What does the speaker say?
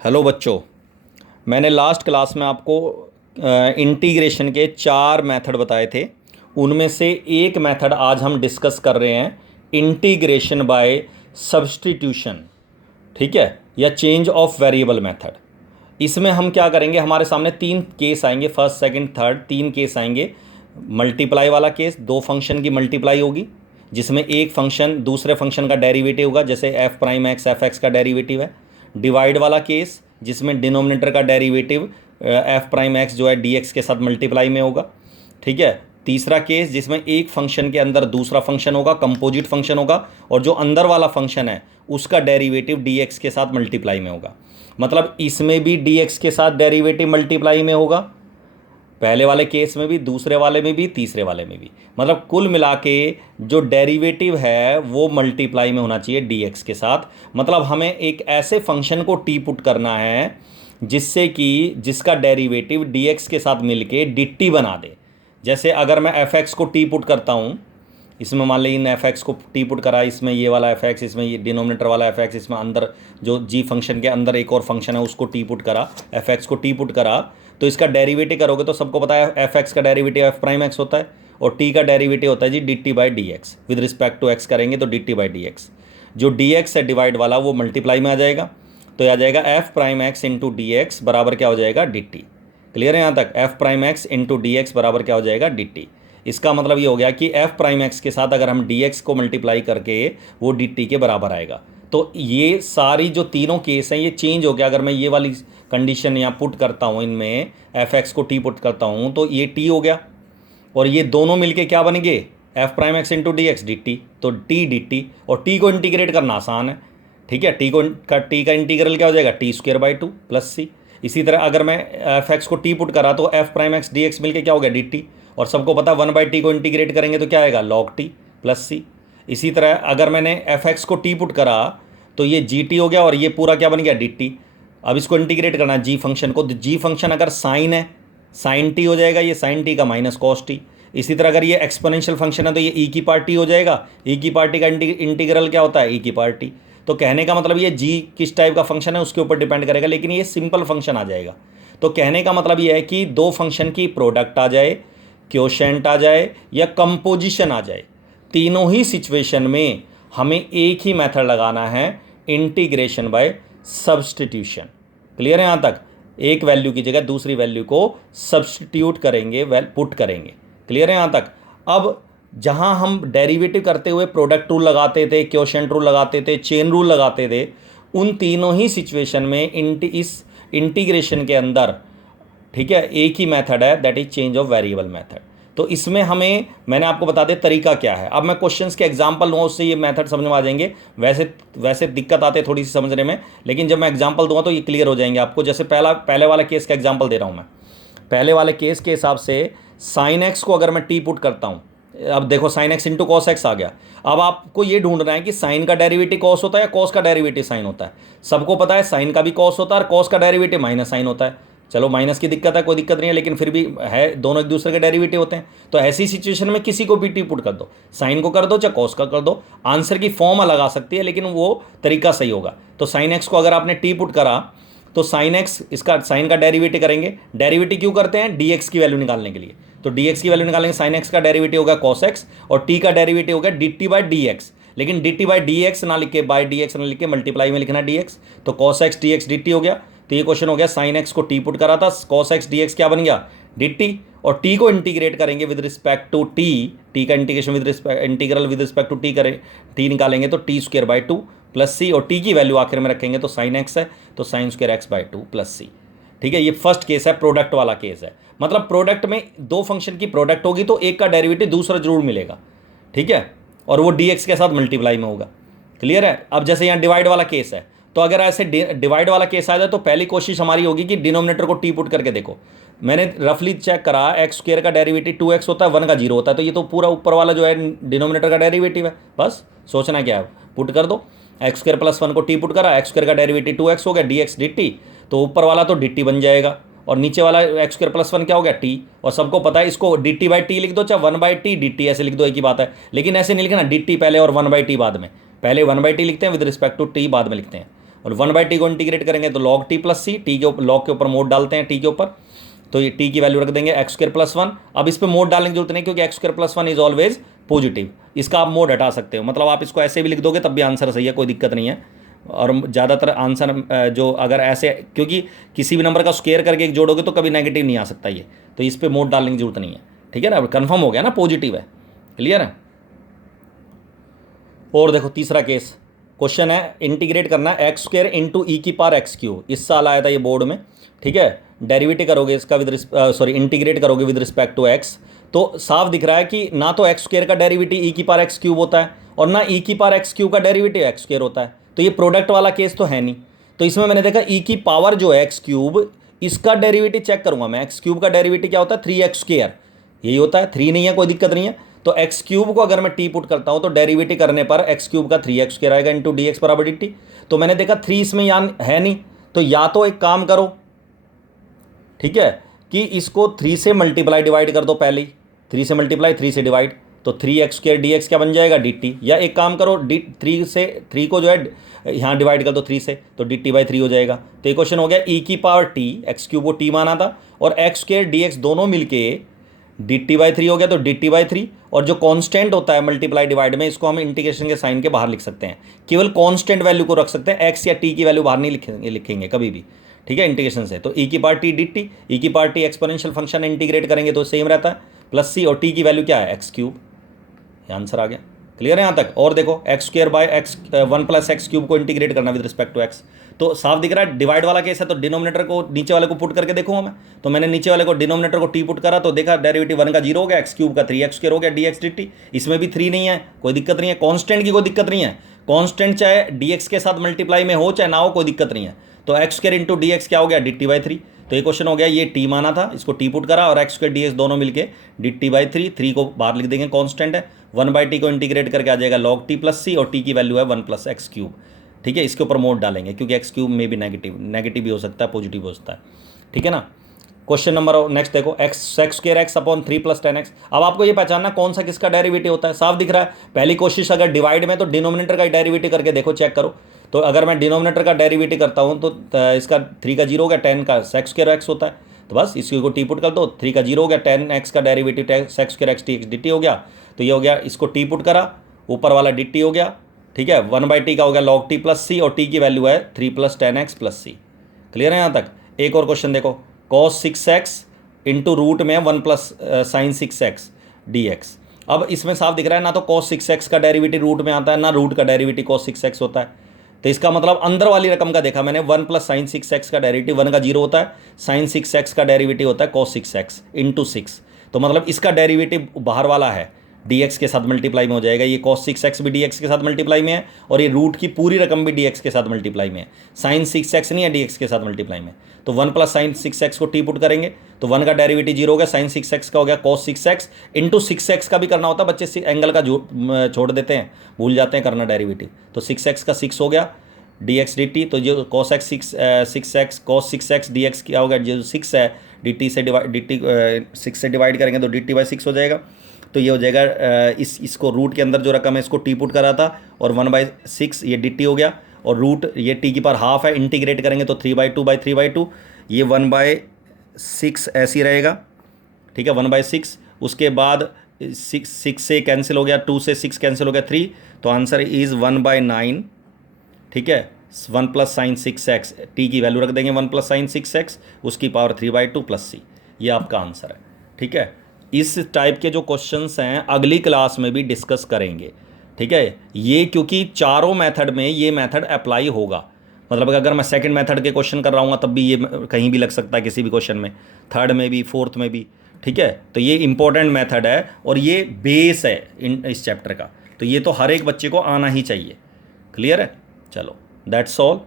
Hello बच्चों। मैंने last class में आपको इंटीग्रेशन के 4 मेथड बताए थे। उनमें से एक मेथड आज हम डिस्कस कर रहे हैं, इंटीग्रेशन बाय सब्स्टिट्यूशन। ठीक है, या चेंज ऑफ वेरिएबल मेथड। इसमें हम क्या करेंगे, हमारे सामने 3 केस आएंगे, फर्स्ट सेकंड थर्ड 3 केस आएंगे। मल्टीप्लाई वाला केस, 2 फंक्शन की मल्टीप्लाई होगी जिसमें एक फंक्शन दूसरे फंक्शन का डेरिवेटिव होगा, जैसे F prime x F X का डेरिवेटिव है। डिवाइड वाला केस जिसमें डिनोमिनेटर का डेरिवेटिव एफ प्राइम एक्स जो है डी एक्स के साथ मल्टीप्लाई में होगा। ठीक है। तीसरा केस जिसमें एक फंक्शन के अंदर दूसरा फंक्शन होगा, कंपोजिट फंक्शन होगा, और जो अंदर वाला फंक्शन है उसका डेरिवेटिव डी एक्स के साथ मल्टीप्लाई में होगा। मतलब इसमें भी डी एक्स के साथ डेरिवेटिव मल्टीप्लाई में होगा, पहले वाले केस में भी, दूसरे वाले में भी, तीसरे वाले में भी। मतलब कुल मिला के जो डेरिवेटिव है वो मल्टीप्लाई में होना चाहिए डी एक्स के साथ। मतलब हमें एक ऐसे फंक्शन को टी पुट करना है जिससे कि जिसका डेरिवेटिव डी एक्स के साथ मिलके डी टी बना दे। जैसे अगर मैं एफ एक्स को टी पुट करता हूँ, इसमें मान लीजिए इन एफ एक्स को टी पुट करा, इसमें ये वाला एफ एक्स, इसमें ये डिनोमिनेटर वाला एफ एक्स, इसमें अंदर जो जी फंक्शन के अंदर एक और फंक्शन है उसको टी पुट करा, एफ एक्स को टी पुट करा, तो इसका डेरिवेटिव करोगे तो सबको पता है एफ एक्स का डेरिवेटिव एफ प्राइम एक्स होता है और टी का डेरिवेटिव होता है G D T by D X. With respect to X करेंगे तो D T by D X. जो डी एक्स है डिवाइड वाला वो मल्टीप्लाई में आ जाएगा, तो आ जाएगा F prime x into D x बराबर क्या हो जाएगा, डी टी। क्लियर है यहाँ तक? F prime x into D x बराबर क्या हो जाएगा, डी टी। इसका मतलब ये हो गया कि एफ प्राइम एक्स के साथ अगर हम डी एक्स को मल्टीप्लाई करके वो डी टी के बराबर आएगा। तो ये सारी जो तीनों केस हैं ये चेंज हो गया। अगर मैं ये वाली कंडीशन यहाँ पुट करता हूँ, इनमें एफ एक्स को टी पुट करता हूँ तो ये टी हो गया, और ये दोनों मिलके क्या बनेंगे, F prime x into D X D T. तो टी डी टी, और टी को इंटीग्रेट करना आसान है। ठीक है, टी का इंटीग्रल क्या हो जाएगा, T square by two plus C. इसी तरह अगर मैं एफ एक्स को टी पुट करा तो F prime X D X मिल क्या हो गया, डी टी। और सबको पता 1/t को इंटीग्रेट करेंगे तो क्या आएगा, लॉग टी प्लस सी। इसी तरह अगर मैंने एफ एक्स को टी पुट करा तो ये जी टी हो गया, और ये पूरा क्या बन गया, डी टी। अब इसको इंटीग्रेट करना है जी फंक्शन को, तो जी फंक्शन अगर साइन है साइन टी हो जाएगा, ये साइन टी का माइनस कॉस टी। इसी तरह अगर ये एक्सपोनेंशियल फंक्शन है तो ये ई की पावर टी हो जाएगा, ई की पावर टी का इंटीग्रल क्या होता है, ई की पावर टी। तो कहने का मतलब ये जी किस टाइप का फंक्शन है उसके ऊपर डिपेंड करेगा, लेकिन ये सिंपल फंक्शन आ जाएगा। तो कहने का मतलब ये है कि दो फंक्शन की प्रोडक्ट आ जाए, क्वोशेंट आ जाए या कंपोजिशन आ जाए, तीनों ही सिचुएशन में हमें एक ही मेथड लगाना है, इंटीग्रेशन बाय सब्स्टिट्यूशन। क्लियर है यहाँ तक? एक वैल्यू की जगह दूसरी वैल्यू को सब्स्टिट्यूट करेंगे, पुट करेंगे। क्लियर है यहाँ तक? अब जहाँ हम डेरिवेटिव करते हुए प्रोडक्ट रूल लगाते थे, क्वोशेंट रूल लगाते थे, चेन रूल लगाते थे, उन तीनों ही सिचुएशन में इस इंटीग्रेशन के अंदर, ठीक है, एक ही मेथड है, that is change of variable method. तो इसमें हमें, मैंने आपको बता दे तरीका क्या है। अब मैं क्वेश्चंस के एग्जांपल लूँगा उससे ये मेथड समझ में आ जाएंगे। वैसे दिक्कत आते थोड़ी सी समझने में, लेकिन जब मैं एग्जांपल दूंगा तो ये क्लियर हो जाएंगे आपको। जैसे पहले वाला केस का एग्जांपल दे रहा हूँ मैं। पहले वाले केस के हिसाब से साइन एक्स को अगर मैं टी पुट करता हूँ, अब देखो sine X into cos X आ गया। अब आपको ये ढूंढना है कि साइन का डेरिवेटिव कॉस होता है या कॉस का डेरिवेटिव साइन होता है। सबको पता है साइन का भी कॉस होता है और कॉस का डेरिवेटिव माइनस साइन होता है। चलो माइनस की दिक्कत है, कोई दिक्कत नहीं है, लेकिन फिर भी है, दोनों एक दूसरे के डेरिवेटिव होते हैं। तो ऐसी सिचुएशन में किसी को भी टी पुट कर दो, साइन को कर दो चाहे कॉस का कर दो, आंसर की फॉर्म अलग आ सकती है लेकिन वो तरीका सही होगा। तो साइन एक्स को अगर आपने टी पुट करा तो साइन एक्स, इसका साइन का डेरिवेटिव करेंगे। डेरिवेटिव क्यों करते हैं, डी एक्स की वैल्यू निकालने के लिए। तो डी एक्स की वैल्यू निकालेंगे, साइन एक्स का डेरिवेटिव होगा कॉस एक्स और टी का डेरिवेटिव होगा D T by D X. लेकिन D T by D X ना लिख के, बाई डी एक्स ना लिख के मल्टीप्लाई में लिखना डी एक्स। तो cos X D X D T हो गया। तो ये क्वेश्चन हो गया, साइन एक्स को टी पुट करा था, कॉस एक्स डी एक्स क्या बन गया, डी टी। और टी को इंटीग्रेट करेंगे विद रिस्पेक्ट टू टी का integration integral with respect to T करें, टी निकालेंगे तो T square by two plus C, और टी की वैल्यू आखिर में रखेंगे तो साइन एक्स है तो sine square X by two plus C. ठीक है, ये फर्स्ट केस है, प्रोडक्ट वाला केस है। मतलब प्रोडक्ट में दो फंक्शन की प्रोडक्ट होगी तो एक का डेरिवेटिव दूसरा जरूर मिलेगा। ठीक है, और वो डी एक्स के साथ मल्टीप्लाई में होगा। क्लियर है? अब जैसे यहाँ डिवाइड वाला केस है, तो अगर ऐसे डिवाइड वाला केस आ जाए तो पहली कोशिश हमारी होगी कि डिनोमिनेटर को टी पुट करके देखो। मैंने रफली चेक करा, एक्स स्क्वायर का डेरिवेटिव 2x होता है, 1 का 0 होता है, तो ये तो पूरा ऊपर वाला जो है डिनोमिनेटर का डेरिवेटिव है। बस सोचना क्या है, पुट कर दो, एक्स स्क्वायर प्लस 1 को टी पुट करा, एक्स स्क्वायर का डेरिवेटिव 2x हो गया, डी एक्स डी टी, तो ऊपर वाला तो डी टी बन जाएगा और नीचे वाला एक्स स्क्वायर प्लस 1 क्या हो गया, टी। और सबको पता है इसको डी टी बाई टी लिख दो चाहे 1/t डी टी ऐसे लिख दो, एक ही बात है। लेकिन ऐसे नहीं लिखना डी टी पहले और 1/t बाद में, पहले 1/t लिखते हैं विद रिस्पेक्ट टू टी, बाद में लिखते हैं। और 1/t को इंटीग्रेट करेंगे तो log t प्लस सी, टी के लॉग के ऊपर मोड डालते हैं टी के ऊपर, तो ये टी की वैल्यू रख देंगे x² + 1। अब इस पर मोड डालने की जरूरत नहीं क्योंकि x² + 1 इज ऑलवेज पॉजिटिव, इसका आप मोड हटा सकते हो, मतलब आप इसको ऐसे भी लिख दोगे तब भी आंसर सही है, कोई दिक्कत नहीं है। और ज़्यादातर आंसर जो अगर ऐसे, क्योंकि किसी भी नंबर का स्क्वायर करके एक जोड़ोगे तो कभी नेगेटिव नहीं आ सकता ये, तो इस पर मोड डालने की जरूरत नहीं है, ठीक है ना, कन्फर्म हो गया ना, पॉजिटिव है, क्लियर है। और देखो तीसरा केस क्वेश्चन है, इंटीग्रेट करना है x² इंटू e⁻x³, इस साल आया था ये बोर्ड में, ठीक है। डेरिवेटिव करोगे इसका इंटीग्रेट करोगे विद रिस्पेक्ट टू x, तो साफ दिख रहा है कि ना तो x² का डेरिवेटिव e⁻x³ होता है और ना e⁻x³ का डेरिवेटिव x² होता है, तो ये प्रोडक्ट वाला केस तो है नहीं। तो इसमें मैंने देखा e की पावर जो है x³, इसका डेरिवेटिव चेक करूंगा मैं, x³ का डेरिवेटिव क्या होता है 3x², यही होता है, 3 नहीं है, कोई दिक्कत नहीं है। तो x³ को अगर मैं t पुट करता हूं तो डेरिवेटिव करने पर x³ का 3x² आएगा इंटू dx बराबर dt। तो मैंने देखा 3 इसमें यहाँ है नहीं, तो या तो एक काम करो, ठीक है, कि इसको 3 से मल्टीप्लाई डिवाइड कर दो, पहले ही 3 से मल्टीप्लाई 3 से डिवाइड, तो 3x² dx क्या बन जाएगा dt, या एक काम करो 3 को जो है यहाँ डिवाइड कर दो 3 से, तो dt/3 हो जाएगा। तो ये क्वेश्चन हो गया e की पावर t, x³ को t माना था और x² dx दोनों मिलके dt/3 हो गया, तो dt/3, और जो कांस्टेंट होता है मल्टीप्लाई डिवाइड में, इसको हम इंटीग्रेशन के साइन के बाहर लिख सकते हैं, केवल कांस्टेंट वैल्यू को रख सकते हैं, x या t की वैल्यू बाहर नहीं लिखेंगे कभी भी, ठीक है, इंटीग्रेशन से। तो e की पावर t dt, e की power t exponential function integrate करेंगे तो सेम रहता है, प्लस c, और t की वैल्यू क्या है x³, आंसर आ गया, क्लियर है यहाँ तक। और देखो x² बाय 1 + x³ को इंटीग्रेट करना विद रिस्पेक्ट टू x, तो साफ दिख रहा है डिवाइड वाला केस है, तो डिनोमिनेटर को नीचे वाले को पुट करके देखूंगा मैं, तो मैंने नीचे वाले को डिनोमिनेटर को t पुट करा तो देखा डेरिवेटिव 1 का 0 हो गया, x³ का 3x² हो गया dx dt, इसमें भी 3 नहीं है, कोई दिक्कत नहीं है, कांस्टेंट की कोई दिक्कत नहीं है, कांस्टेंट चाहे dx के साथ मल्टीप्लाई में हो चाहे ना हो, कोई दिक्कत नहीं है। तो x² इंटू dx क्या हो गया dt/3, तो ये क्वेश्चन हो गया, ये t माना था, इसको t पुट करा और x² dx दोनों मिलके dt/3, 3 को बाहर लिख देंगे कांस्टेंट है, 1/t को इंटीग्रेट करके आ जाएगा log t प्लस c, और t की वैल्यू है 1 + x³, ठीक है। इसके ऊपर मोड डालेंगे क्योंकि x³ में भी नेगेटिव भी हो सकता है, पॉजिटिव हो सकता है, ठीक है ना। क्वेश्चन नंबर नेक्स्ट देखो, x² अपॉन 3 + 10x। अब आपको ये पहचानना कौन सा किसका डेरिवेटिव होता है, साफ दिख रहा है। पहली कोशिश अगर डिवाइड में, तो डिनोमिनेटर का डेरिवेटिव करके देखो, चेक करो। तो अगर मैं डिनोमिनेटर का डेरिवेटिव करता हूँ तो इसका 3 का 0 हो गया, 10 का sec² x होता है, तो बस इसको को टी पुट कर दो, 3 का 0 हो गया, 10x का derivative sec² x dx dt हो गया, तो ये हो गया, इसको टी पुट करा, ऊपर वाला dt हो गया, ठीक है, 1/t का हो गया log t प्लस c, और t की वैल्यू है 3 + 10x + c, क्लियर है यहाँ तक। एक और क्वेश्चन देखो, cos 6x इंटू रूट में 1 + sin 6x dx। अब इसमें साफ दिख रहा है, ना तो cos 6x का डेरिवेटिव रूट में आता है, ना रूट का डेरिवेटिव cos 6x होता है, तो इसका मतलब अंदर वाली रकम का देखा मैंने, 1 + sin 6x का डेरिवेटिव 1 का 0 होता है, sin 6x का डेरिवेटिव होता है cos 6x इंटू 6, तो मतलब इसका डेरिवेटिव बाहर वाला है, dx के साथ मल्टीप्लाई में हो जाएगा, ये cos 6x भी dx के साथ मल्टीप्लाई में है, और ये रूट की पूरी रकम भी dx के साथ मल्टीप्लाई में है, sin 6x नहीं है dx के साथ मल्टीप्लाई में, तो 1 + sin 6x को टी पुट करेंगे तो 1 का डेरिवेटिव 0 हो गया, sin 6x का हो गया cos 6x इंटू 6x का भी करना होता है, बच्चे एंगल का छोड़ देते हैं, भूल जाते हैं करना डेरिवेटिव, तो 6x का 6 हो गया dx dt, तो जो cos x 6x cos 6x dx क्या होगा, जो 6 है dt से dt 6 से डिवाइड करेंगे तो dt/6 हो जाएगा, तो ये हो जाएगा इसको रूट के अंदर जो रकम है इसको टी पुट करा था, और 1/6 ये dt हो गया, और रूट ये t की पावर हाफ है, इंटीग्रेट करेंगे तो 3/2/3/2, ये 1/6 ऐसी रहेगा, ठीक है, 1/6, उसके बाद 6 से कैंसिल हो गया, 2 से 6 कैंसिल हो गया 3, तो आंसर इज़ 1/9, ठीक है, 1 + sin 6x, t की वैल्यू रख देंगे 1 + sin 6x, उसकी पावर 3/2 + c, ये आपका आंसर है, ठीक है। इस टाइप के जो क्वेश्चंस हैं अगली क्लास में भी डिस्कस करेंगे, ठीक है, ये क्योंकि चारों मेथड में ये मेथड अप्लाई होगा, मतलब अगर मैं सेकंड मेथड के क्वेश्चन कर रहा हूँ तब भी ये कहीं भी लग सकता है, किसी भी क्वेश्चन में, थर्ड में भी, फोर्थ में भी, ठीक है, तो ये इंपॉर्टेंट मेथड है और ये बेस है इस चैप्टर का, तो ये तो हर एक बच्चे को आना ही चाहिए, क्लियर है। चलो, दैट्स ऑल।